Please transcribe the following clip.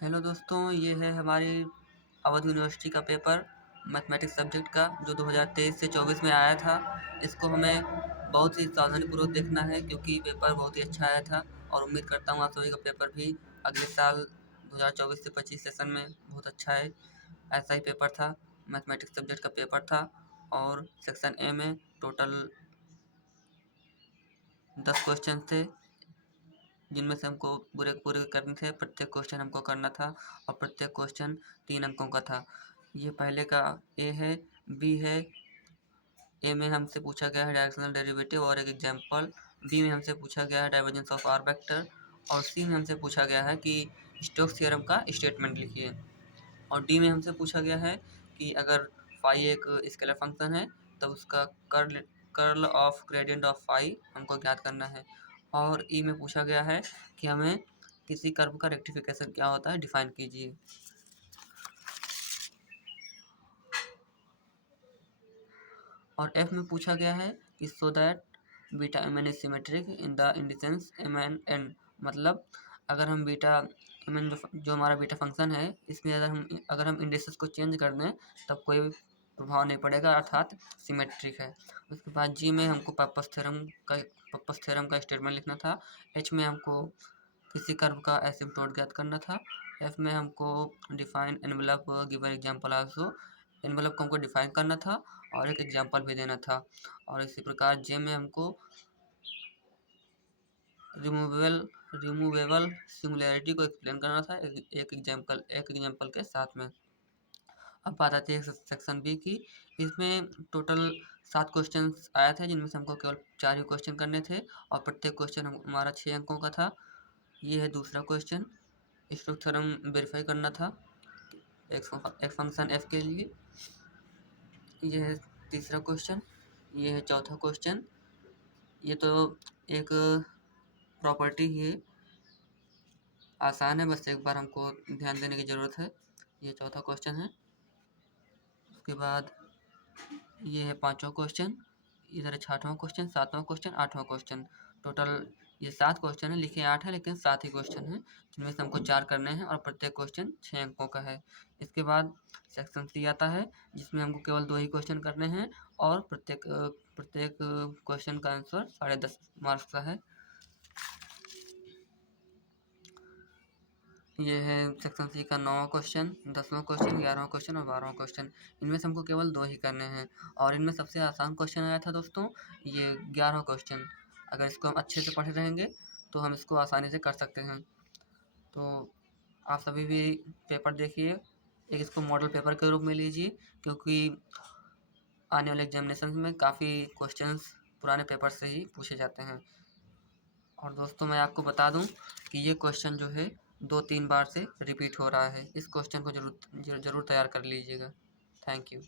Hello दोस्तों, ये है हमारी अवध यूनिवर्सिटी का पेपर मैथमेटिक्स सब्जेक्ट का जो 2023 से 24 में आया था। इसको हमें बहुत ही सावधानीपूर्वक देखना है क्योंकि पेपर बहुत ही अच्छा आया था और उम्मीद करता हूँ आप सभी का पेपर भी अगले साल 2024 से 25 सेशन में बहुत अच्छा है। ऐसा ही पेपर था, मैथमेटिक्स सब्जेक्ट का पेपर था और सेक्शन ए में टोटल 10 क्वेश्चन थे जिनमें से हमको पूरे पूरे करने थे। प्रत्येक क्वेश्चन हमको करना था और प्रत्येक क्वेश्चन 3 अंकों का था। ये पहले का ए है। बी है, ए में हमसे पूछा गया है डायरेक्शनल डेरिवेटिव और एक एग्जांपल। बी में हमसे पूछा गया है डाइवर्जेंस ऑफ आर वेक्टर और सी में हमसे पूछा गया है कि स्टोक्स थ्योरम का स्टेटमेंट लिखिए। और डी में हमसे पूछा गया है कि अगर फाई एक स्केलर फंक्शन है तब उसका curl curl of gradient of phi हमको ज्ञात करना है। और ई में पूछा गया है कि हमें किसी कर्व का रेक्टिफिकेशन क्या होता है डिफाइन कीजिए। और एफ में पूछा गया है कि so that beta M N is symmetric in the indices M N N, मतलब अगर हम बीटा एम एन जो हमारा बीटा फंक्शन है इसमें अगर हम इंडिसेस को चेंज कर दें तब कोई भी प्रभाव नहीं पड़ेगा, अर्थात सिमेट्रिक है। उसके बाद जी में हमको पप्पस थ्योरम का स्टेटमेंट लिखना था। एच में हमको किसी कर्व का एसिम्प्टोट ज्ञात करना था। एफ में हमको define envelope given example also, envelope को हमको डिफाइन करना था और एक एग्जांपल भी देना था। और इसी प्रकार जे में हमको रिमूवेबल सिंगुलैरिटी को एक्सप्लेन करना था एक एग्जांपल के साथ में। अब बात आती है सेक्शन बी की। इसमें टोटल 7 क्वेश्चन आए थे जिनमें से हमको केवल 4 ही क्वेश्चन करने थे और प्रत्येक क्वेश्चन हमारा 6 अंकों का था। ये है दूसरा क्वेश्चन, स्टोक्स थ्योरम वेरीफाई करना था एक फंक्शन एफ के लिए। ये है तीसरा क्वेश्चन, ये है चौथा क्वेश्चन। ये तो एक प्रॉपर्टी ही है, आसान है, बस एक बार हमको ध्यान देने की ज़रूरत है। ये चौथा क्वेश्चन है। उसके बाद ये है पाँचवा क्वेश्चन, इधर है छठवां क्वेश्चन, सातवां क्वेश्चन, आठवां क्वेश्चन। टोटल ये 7 क्वेश्चन है, लिखे 8 है लेकिन 7 ही क्वेश्चन हैं जिनमें से हमको 4 करने हैं और प्रत्येक क्वेश्चन 6 अंकों का है। इसके बाद सेक्शन सी आता है जिसमें हमको केवल 2 ही क्वेश्चन करने हैं और प्रत्येक क्वेश्चन का आंसर 10.5 मार्क्स का है। ये है सेक्शन सी का 9वां क्वेश्चन, 10वां क्वेश्चन, 11वां क्वेश्चन और 12वां क्वेश्चन। इनमें से हमको केवल 2 ही करने हैं और इनमें सबसे आसान क्वेश्चन आया था दोस्तों ये 11वां क्वेश्चन। अगर इसको हम अच्छे से पढ़े रहेंगे तो हम इसको आसानी से कर सकते हैं। तो आप सभी भी पेपर देखिए, एक इसको मॉडल पेपर के रूप में लीजिए क्योंकि आने वाले एग्जामिनेशन में काफ़ी क्वेश्चंस पुराने पेपर से ही पूछे जाते हैं। और दोस्तों मैं आपको बता दूं कि ये क्वेश्चन जो है 2-3 बार से रिपीट हो रहा है। इस क्वेश्चन को ज़रूर तैयार कर लीजिएगा। Thank you.